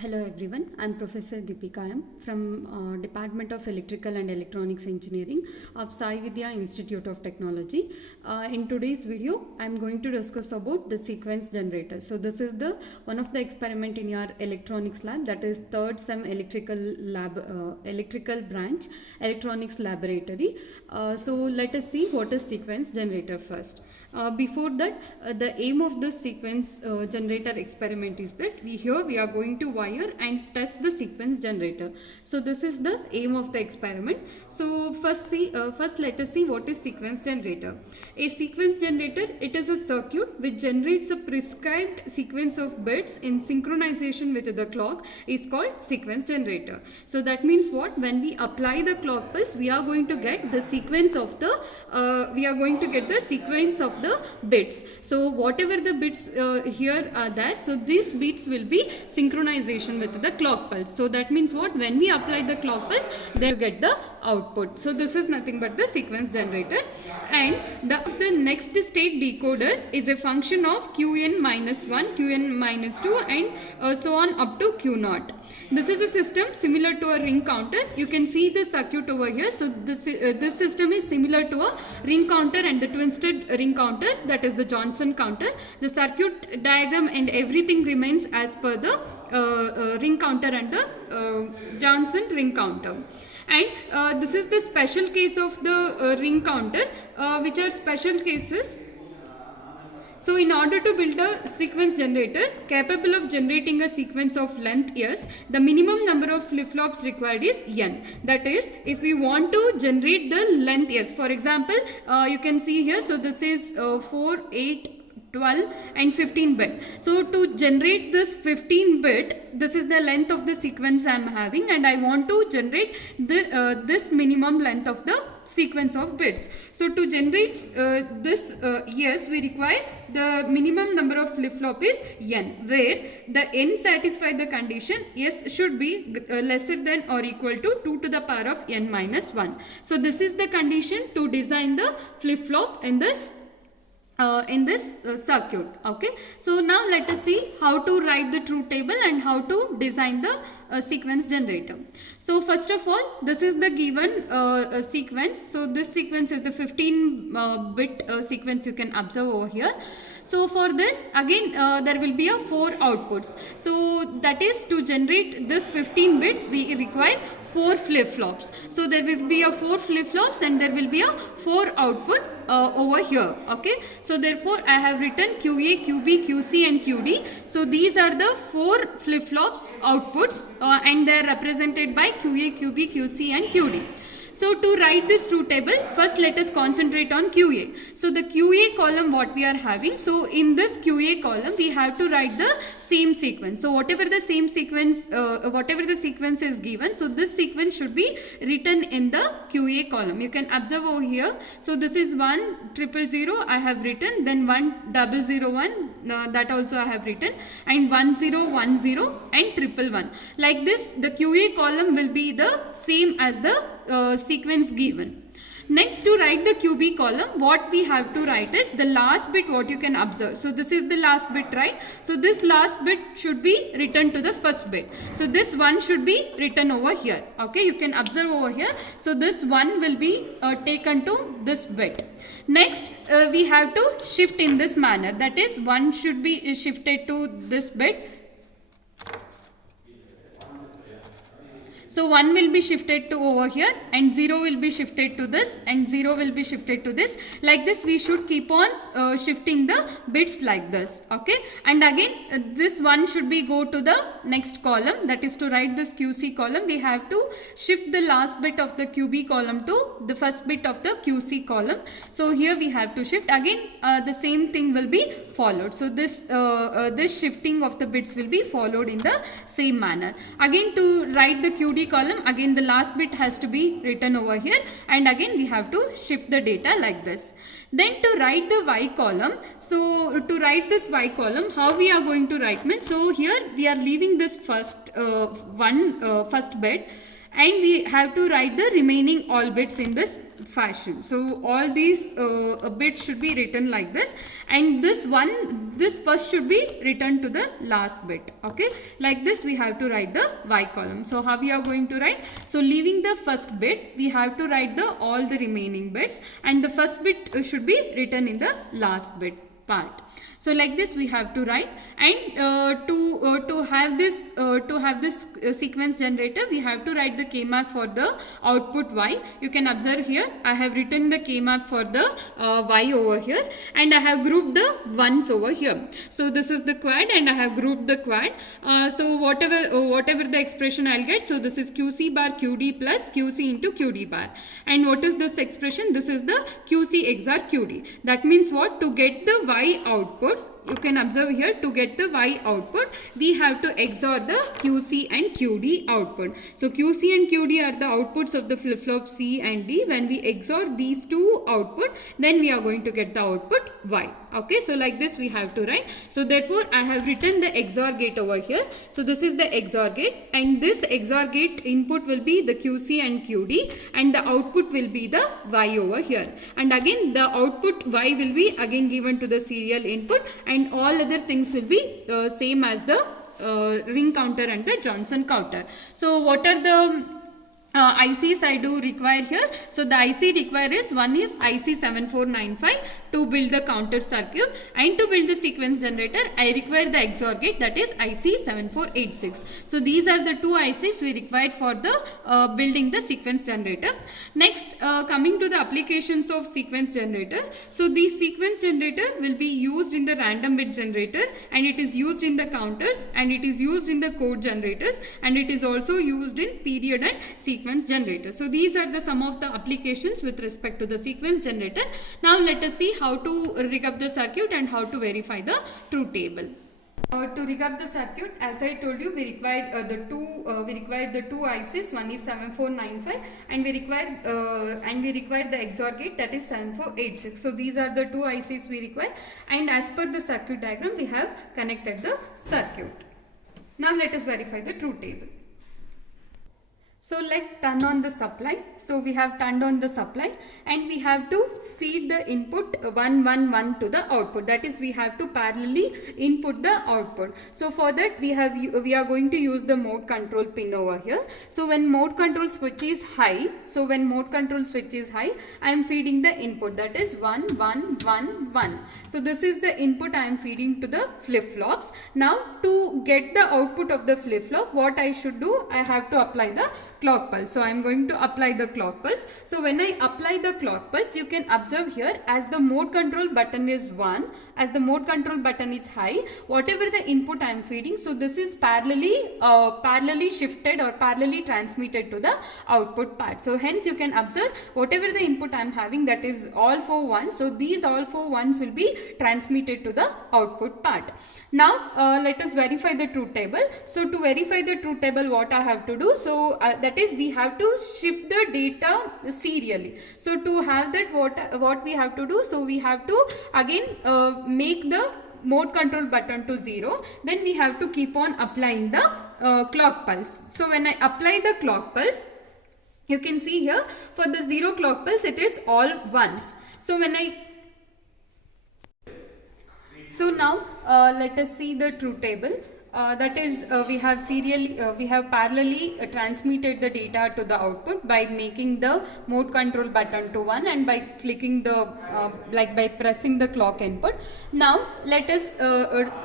Hello everyone, I am Professor Deepika M from Department of Electrical and Electronics Engineering of Sai Vidya Institute of Technology. In today's video, I am going to discuss about the sequence generator. So this is the one of the experiment in your electronics lab, that is third sem electrical branch electronics laboratory. So let us see what is sequence generator first. Before that, the aim of this sequence generator experiment is that we are going to wire and test the sequence generator. So this is the aim of the experiment. So first let us see what is sequence generator. A sequence generator, it is a circuit which generates a prescribed sequence of bits in synchronization with the clock, is called sequence generator. So that means what? When we apply the clock pulse, we are going to get the sequence of the bits. So whatever the bits here are there, so these bits will be synchronization with the clock pulse. So that means what? When we apply the clock pulse, they get the output. So this is nothing but the sequence generator. And the next state decoder is a function of Qn minus 1, Qn minus 2 and so on up to Q0. This is a system similar to a ring counter. You can see the circuit over here. So this system is similar to a ring counter and the twisted ring counter, that is the Johnson counter. The circuit diagram and everything remains as per the ring counter and the Johnson ring counter. And this is the special case of the ring counter, which are special cases. So in order to build a sequence generator capable of generating a sequence of length S, the minimum number of flip-flops required is N. That is, if we want to generate the length S, for example, you can see here, so this is 4, 8, 12 and 15 bit. So to generate this 15 bit, this is the length of the sequence I am having, and I want to generate this minimum length of the sequence of bits. So to generate this yes, we require the minimum number of flip-flop is N, where the N satisfy the condition S should be lesser than or equal to 2 to the power of N minus 1. So this is the condition to design the flip-flop in this circuit. Okay, so now let us see how to write the truth table and how to design the sequence generator. So first of all, this is the given sequence. So this sequence is the 15 bit sequence you can observe over here. So for this, again there will be a 4 outputs. So that is, to generate this 15 bits we require 4 flip-flops. So there will be a 4 flip-flops and there will be a 4 output over here. Okay, so therefore I have written QA, QB, QC and QD. So these are the 4 flip-flops outputs and they are represented by QA, QB, QC and QD. So to write this truth table, first let us concentrate on QA. So the QA column what we are having, so in this QA column we have to write the same sequence. So whatever the sequence is given, so this sequence should be written in the QA column. You can observe over here. So this is 10000 I have written, then 1001 that also I have written, and 1010 and 111. Like this, the QA column will be the same as the sequence given. Next, to write the QB column, what we have to write is the last bit what you can observe. So this is the last bit, right? So this last bit should be written to the first bit. So this one should be written over here. Okay, you can observe over here. So this one will be taken to this bit. Next, we have to shift in this manner. That is, one should be shifted to this bit. So 1 will be shifted to over here and 0 will be shifted to this and 0 will be shifted to this. Like this we should keep on shifting the bits like this. Okay, and again this one should be go to the next column, that is, to write this QC column we have to shift the last bit of the QB column to the first bit of the QC column. So here we have to shift again, the same thing will be followed. So this shifting of the bits will be followed in the same manner. Again, to write the QD column, again the last bit has to be written over here and again we have to shift the data like this. Then to write the Y column, so to write this Y column, how we are going to write means, so here we are leaving this first bit and we have to write the remaining all bits in this fashion. So all these bits should be written like this, and this first should be written to the last bit. Okay, like this we have to write the y column. So how we are going to write? So leaving the first bit, we have to write the all the remaining bits, and the first bit should be written in the last bit part. So like this we have to write, and to have this sequence generator, we have to write the K-map for the output y. You can observe here I have written the K-map for the y over here, and I have grouped the ones over here. So this is the quad, and I have grouped the quad. So whatever the expression I'll get, so this is QC bar QD plus QC into QD bar. And what is this expression? This is the QC XOR QD. That means what? To get the y output, you can observe here, to get the y output, we have to XOR the QC and QD output. So QC and QD are the outputs of the flip-flop C and D. When we XOR these two output, then we are going to get the output y. Okay, so like this we have to write. So therefore I have written the XOR gate over here. So this is the XOR gate, and this XOR gate input will be the QC and QD, and the output will be the y over here. And again the output y will be again given to the serial input, and all other things will be same as the ring counter and the Johnson counter. So what are the ICs I do require here? So the IC required is, one is IC 7495 to build the counter circuit, and to build the sequence generator I require the XOR gate, that is IC 7486. So these are the two ICs we require for the building the sequence generator. Next, coming to the applications of sequence generator. So this sequence generator will be used in the random bit generator, and it is used in the counters, and it is used in the code generators, and it is also used in period and sequence generator. So these are the some of the applications with respect to the sequence generator. Now let us see how to rig up the circuit and how to verify the truth table. To rig up the circuit, as I told you, we require the two ICs. One is 7495, and we require the XOR gate, that is 7486. So these are the two ICs we require, and as per the circuit diagram we have connected the circuit. Now let us verify the truth table. So let's turn on the supply. So we have turned on the supply, and we have to feed the input 1 1 1 to the output. That is, we have to parallelly input the output. So for that we are going to use the mode control pin over here. So when mode control switch is high, I am feeding the input, that is 1 1 1 1. So this is the input I am feeding to the flip-flops. Now to get the output of the flip-flop, what I should do? I have to apply the clock pulse. So I am going to apply the clock pulse. So when I apply the clock pulse, you can observe here, as the mode control button is 1, as the mode control button is high, whatever the input I am feeding, so this is parallelly shifted or parallelly transmitted to the output part. So hence you can observe whatever the input I am having, that is all 4 1s. So these all 4 1s will be transmitted to the output part. Now let us verify the truth table. So to verify the truth table, what I have to do? So that is, we have to shift the data serially. So to have that, what we have to do? So we have to again make the mode control button to 0. Then we have to keep on applying the clock pulse. So when I apply the clock pulse, you can see here for the 0 clock pulse, it is all 1s. So when so now let us see the truth table. That is, we have parallelly transmitted the data to the output by making the mode control button to 1, and by clicking the by pressing the clock input. Now let us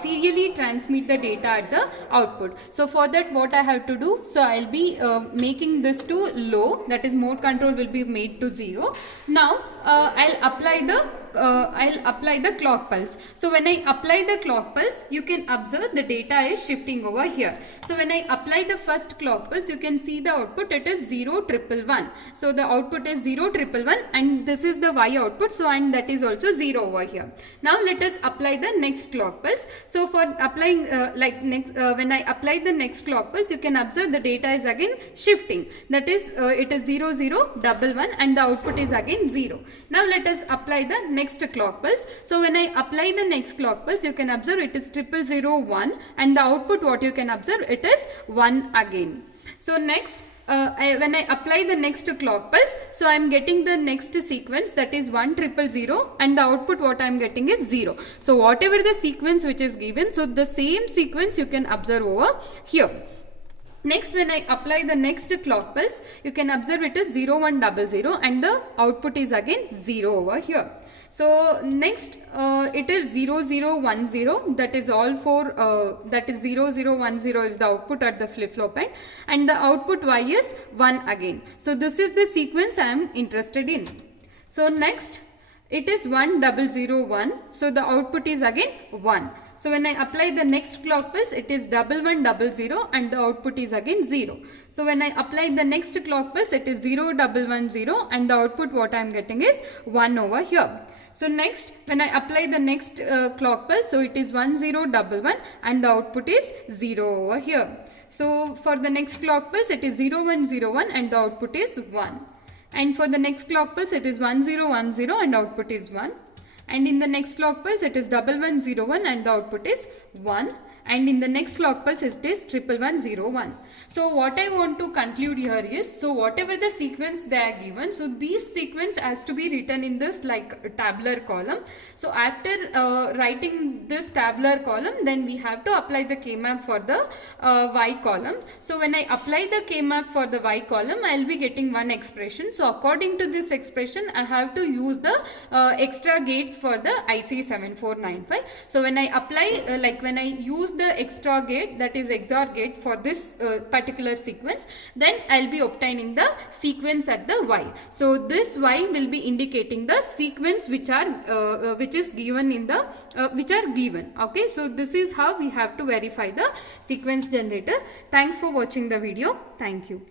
serially transmit the data at the output. So for that, what I have to do? So I'll be making this to low, that is mode control will be made to 0. Now I'll apply the clock pulse. So when I apply the clock pulse, you can observe the data is shifting over here. So when I apply the first clock pulse, you can see the output, it is 0 1 1. So the output is 0 1 1, and this is the Y output. So and that is also 0 over here. Now let us apply the next clock pulse. So for applying when I apply the next clock pulse, you can observe the data is again shifting. That is it is 0 0 1 1, and the output is again 0. Now let us apply the next next clock pulse. So when I apply the next clock pulse, you can observe it is 0001, and the output what you can observe, it is 1 again. So next, when I apply the next clock pulse, so I am getting the next sequence, that is 1000, and the output what I am getting is 0. So whatever the sequence which is given, so the same sequence you can observe over here. Next, when I apply the next clock pulse, you can observe it is 0100, and the output is again 0 over here. So next, it is 0010, that is all for that is 0010 is the output at the flip-flop end, and the output Y is 1 again. So this is the sequence I am interested in. So next, it is 1001, so the output is again 1. So when I apply the next clock pulse, it is 1100, and the output is again 0. So when I apply the next clock pulse, it is 0110, and the output what I am getting is 1 over here. So next, when I apply the next clock pulse, so it is 1011, and the output is 0 over here. So for the next clock pulse, it is 0101, and the output is 1. And for the next clock pulse, it is 1010, and output is 1. And in the next clock pulse, it is 1101, and the output is 1. And in the next clock pulse, it is 11101. So what I want to conclude here is, so whatever the sequence they are given, so these sequence has to be written in this like tabular column. So after writing this tabular column, then we have to apply the K-map for the Y column. So when I apply the K-map for the Y column, I will be getting one expression. So according to this expression, I have to use the extra gates for the IC 7495. So when I apply, when I use the extra gate, that is XOR gate for this particular sequence, then I'll be obtaining the sequence at the Y. So this Y will be indicating the sequence which is given in the which are given. Okay, so this is how we have to verify the sequence generator. Thanks for watching the video. Thank you.